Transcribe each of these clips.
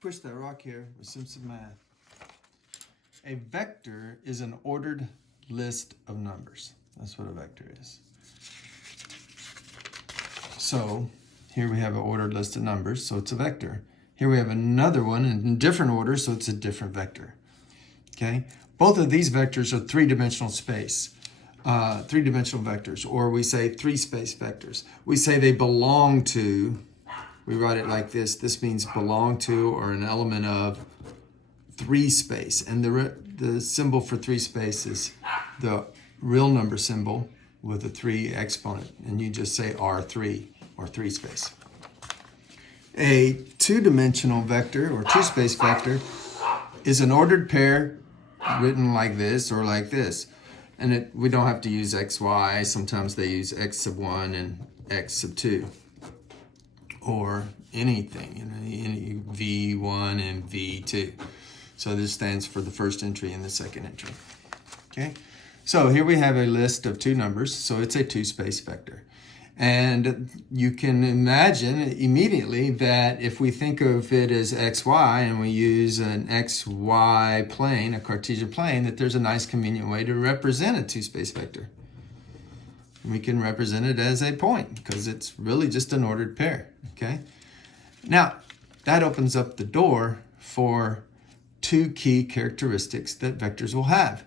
Push that rock here with some math. A vector is an ordered list of numbers. That's what a vector is. So here we have an ordered list of numbers, so it's a vector. Here we have another one in different order, so it's a different vector. Okay? Both of these vectors are three-dimensional space, three-dimensional vectors, or we say three-space vectors. We say they belong to, we write it like this. This means belong to or an element of three space. And the symbol for three space is the real number symbol with a 3 exponent. And you just say R3 or three space. A two-dimensional vector or two-space vector is an ordered pair written like this or like this. And we don't have to use x, y. Sometimes they use x sub 1 and x sub 2. Or anything, any V1 and V2. So this stands for the first entry and the second entry. Okay, so here we have a list of two numbers, so it's a two-space vector. And you can imagine immediately that if we think of it as xy and we use an xy plane, a Cartesian plane, that there's a nice convenient way to represent a two-space vector. We can represent it as a point because it's really just an ordered pair, okay? Now, that opens up the door for two key characteristics that vectors will have.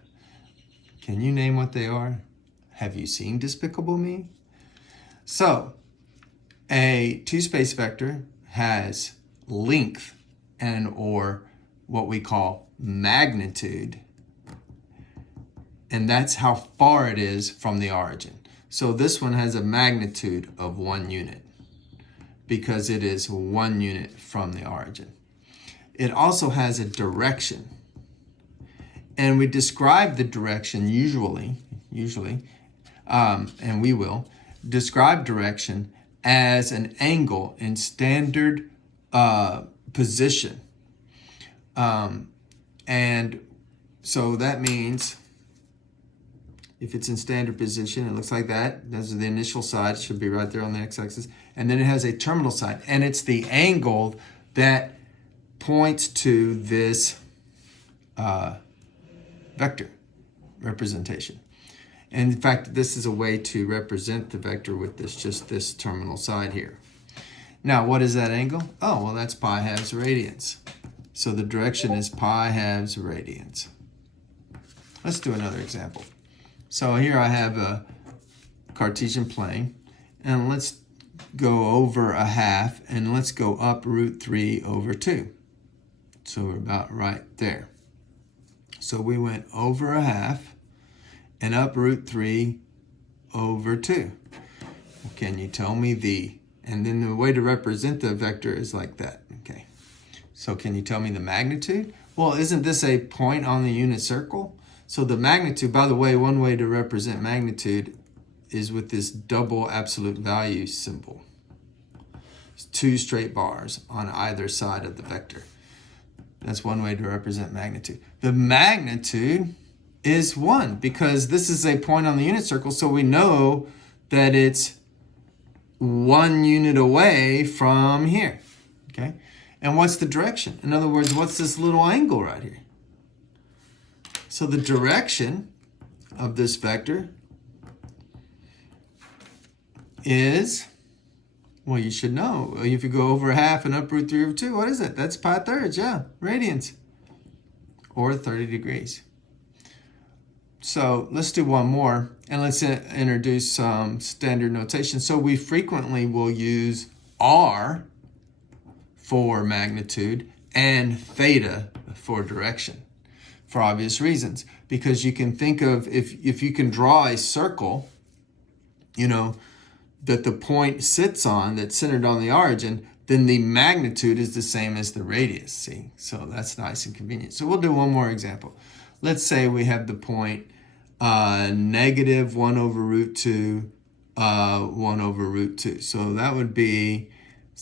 Can you name what they are? Have you seen Despicable Me? So, a two-space vector has length and or what we call magnitude, and that's how far it is from the origin. So this one has a magnitude of 1 unit because it is 1 unit from the origin. It also has a direction. And we describe the direction usually, and we will, describe direction as an angle in standard position. And so that means if it's in standard position, it looks like that. Those are the initial side. It should be right there on the x-axis. And then it has a terminal side. And it's the angle that points to this vector representation. And in fact, this is a way to represent the vector with just this terminal side here. Now, what is that angle? Oh, well, that's pi halves radians. So the direction is pi halves radians. Let's do another example. So here I have a Cartesian plane, and let's go over a half, and let's go up root 3 over 2. So we're about right there. So we went over a half and up root 3 over 2. Can you tell me and then the way to represent the vector is like that, okay? So can you tell me the magnitude? Well, isn't this a point on the unit circle? So the magnitude, by the way, one way to represent magnitude is with this double absolute value symbol. It's 2 straight bars on either side of the vector. That's one way to represent magnitude. The magnitude is 1 because this is a point on the unit circle, so we know that it's 1 unit away from here, okay? And what's the direction? In other words, what's this little angle right here? So the direction of this vector is, well, you should know. If you go over half and up root 3 over 2, what is it? That's pi thirds, yeah, radians, or 30 degrees. So let's do one more, and let's introduce some standard notation. So we frequently will use R for magnitude and theta for direction, for obvious reasons. Because you can think of, if you can draw a circle, you know, that the point sits on, that's centered on the origin, then the magnitude is the same as the radius, see? So that's nice and convenient. So we'll do one more example. Let's say we have the point negative 1 over root 2, 1 over root 2. So that would be,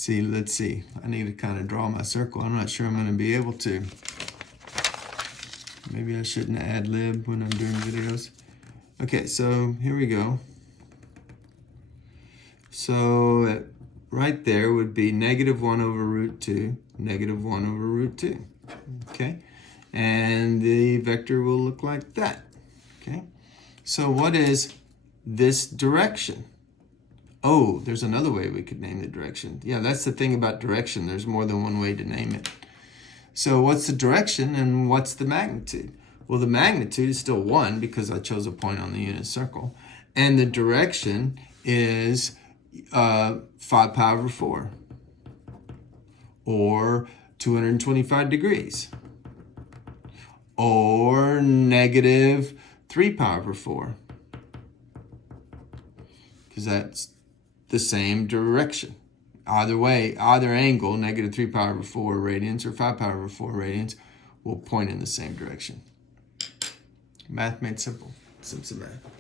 let's see. I need to kind of draw my circle. I'm not sure I'm going to be able to. Maybe I shouldn't ad lib when I'm doing videos. Okay, so here we go. So right there would be negative 1 over root 2. negative 1 over root 2. Okay? And the vector will look like that. Okay? So what is this direction? Oh, there's another way we could name the direction. Yeah, that's the thing about direction. There's more than one way to name it. So what's the direction and what's the magnitude? Well, the magnitude is still 1 because I chose a point on the unit circle. And the direction is 5 pi over 4. Or 225 degrees. Or negative 3 pi over 4. Because that's the same direction. Either way, either angle, negative 3 pi over 4 radians or 5 pi over 4 radians, will point in the same direction. Math made simple. Simpson math.